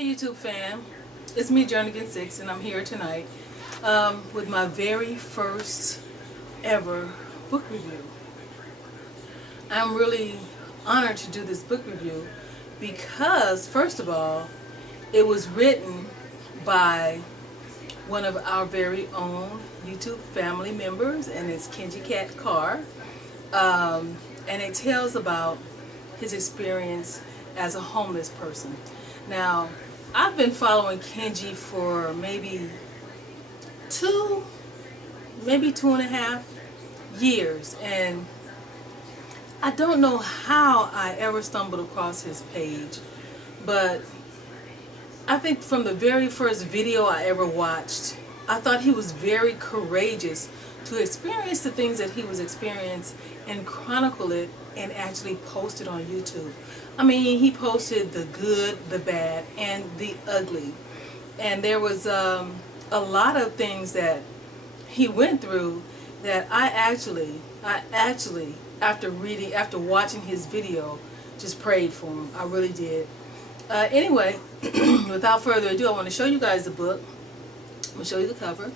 Hey YouTube fam, it's me Jernigan6 and I'm here tonight with my very first ever book review. I'm really honored to do this book review because first of all, it was written by one of our very own YouTube family members, and it's Kengicat Carr, and it tells about his experience as a homeless person. Now, I've been following Kengi for maybe 2.5 years, and I don't know how I ever stumbled across his page, but I think from the very first video I ever watched, I thought he was very courageous to experience the things that he was experiencing and chronicle it and actually post it on YouTube. I mean, he posted the good, the bad, and the ugly. And there was a lot of things that he went through that I actually, after watching his video, just prayed for him. I really did. Anyway, without further ado, I want to show you guys the book. I'm going to show you the cover.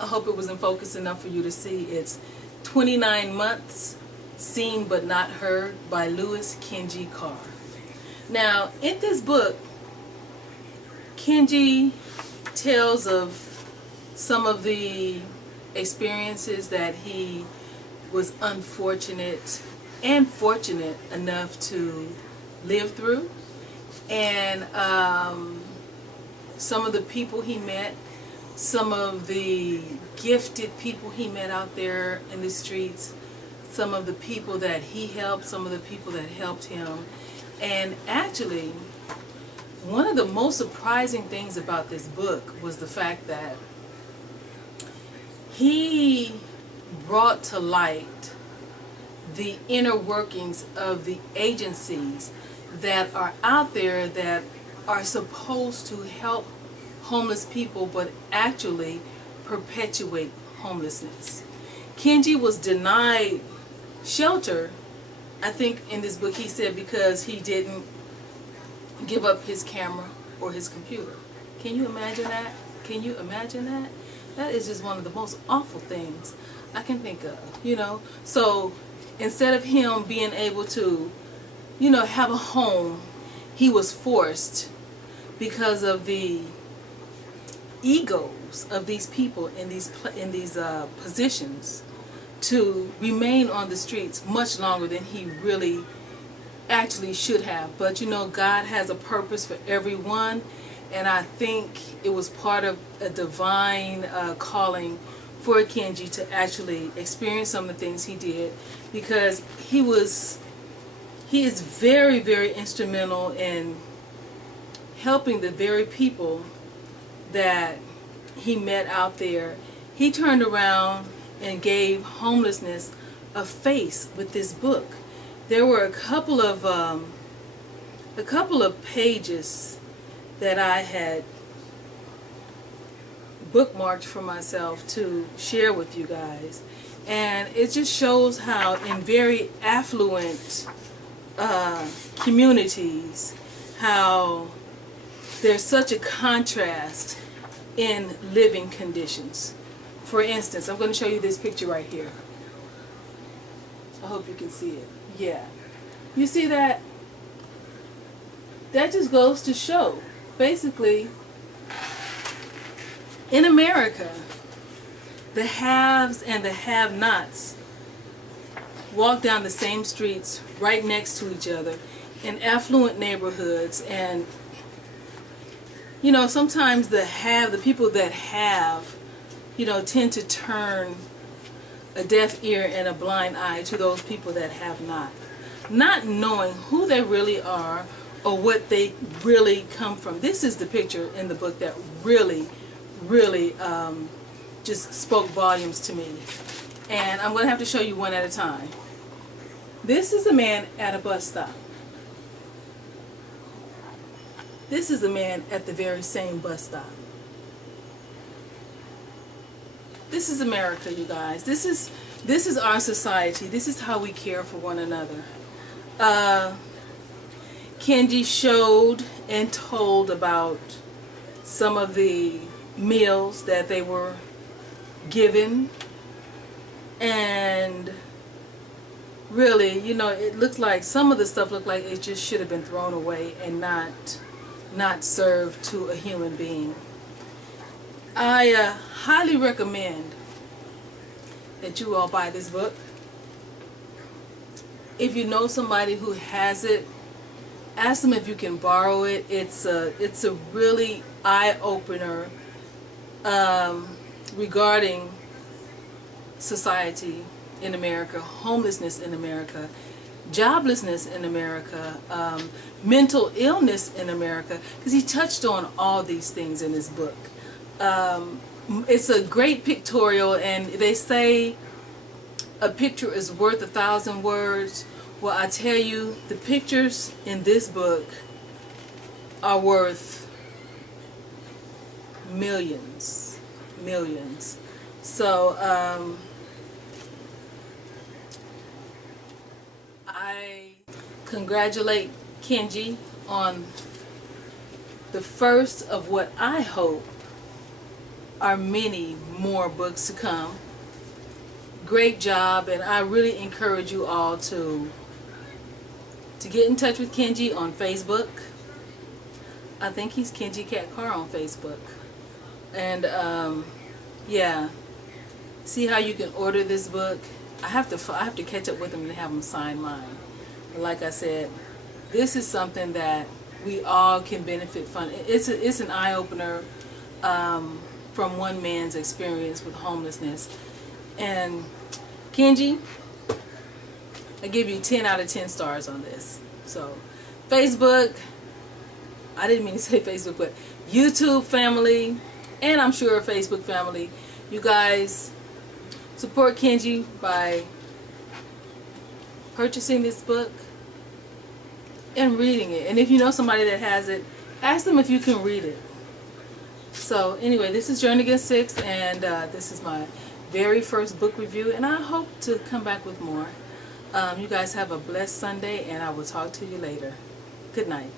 I hope it was in focus enough for you to see. It's 29 Months, Seen But Not Heard by Kengicat Carr. Now, in this book, Kengi tells of some of the experiences that he was unfortunate and fortunate enough to live through, and some of the people he met, some of the gifted people he met out there in the streets, some of the people that he helped, some of the people that helped him. And actually, one of the most surprising things about this book was the fact that he brought to light the inner workings of the agencies that are out there that are supposed to help homeless people but actually perpetuate homelessness. Kengi was denied shelter, I think in this book he said, because he didn't give up his camera or his computer. Can you imagine that? Can you imagine that? That is just one of the most awful things I can think of, you know. So instead of him being able to, you know, have a home, he was forced, because of the egos of these people in these positions, to remain on the streets much longer than he really actually should have. But you know, God has a purpose for everyone, and I think it was part of a divine calling for Kengi to actually experience some of the things he did, because he is very, very instrumental in helping the very people that he met out there. He turned around and gave homelessness a face with this book. There were a couple of pages that I had bookmarked for myself to share with you guys, and it just shows how in very affluent communities, how there's such a contrast in living conditions. For instance, I'm going to show you this picture right here. I hope you can see it. Yeah. You see that? That just goes to show, basically, in America, the haves and the have-nots walk down the same streets right next to each other in affluent neighborhoods. And you know, sometimes the people that have, you know, tend to turn a deaf ear and a blind eye to those people that have not knowing who they really are or what they really come from. This is the picture in the book that really just spoke volumes to me, and I'm going to have to show you one at a time. This is a man at a bus stop. This is a man at the very same bus stop. This is America, you guys. This is our society. This is how we care for one another. Kengi showed and told about some of the meals that they were given, and really, you know, it looks like some of the stuff looked like it just should have been thrown away and not served to a human being. I highly recommend that you all buy this book. If you know somebody who has it, ask them if you can borrow it. It's a really eye-opener regarding society in America, homelessness in America, joblessness in America, mental illness in America, because he touched on all these things in his book. It's a great pictorial, and they say a picture is worth 1,000 words. Well, I tell you, the pictures in this book are worth millions. So I congratulate Kengi on the first of what I hope are many more books to come. Great job, and I really encourage you all to get in touch with Kengi on Facebook. I think he's Kengicat Carr on Facebook. And yeah, see how you can order this book. I have to catch up with him and have him sign mine. But like I said, this is something that we all can benefit from. It's an eye-opener from one man's experience with homelessness. And Kengi, I give you 10 out of 10 stars on this. So Facebook, I didn't mean to say Facebook, but YouTube family, and I'm sure Facebook family, you guys support Kengi by purchasing this book and reading it. And if you know somebody that has it, ask them if you can read it. So anyway, this is Journey Against Six, and this is my very first book review, and I hope to come back with more. You guys have a blessed Sunday, and I will talk to you later. Good night.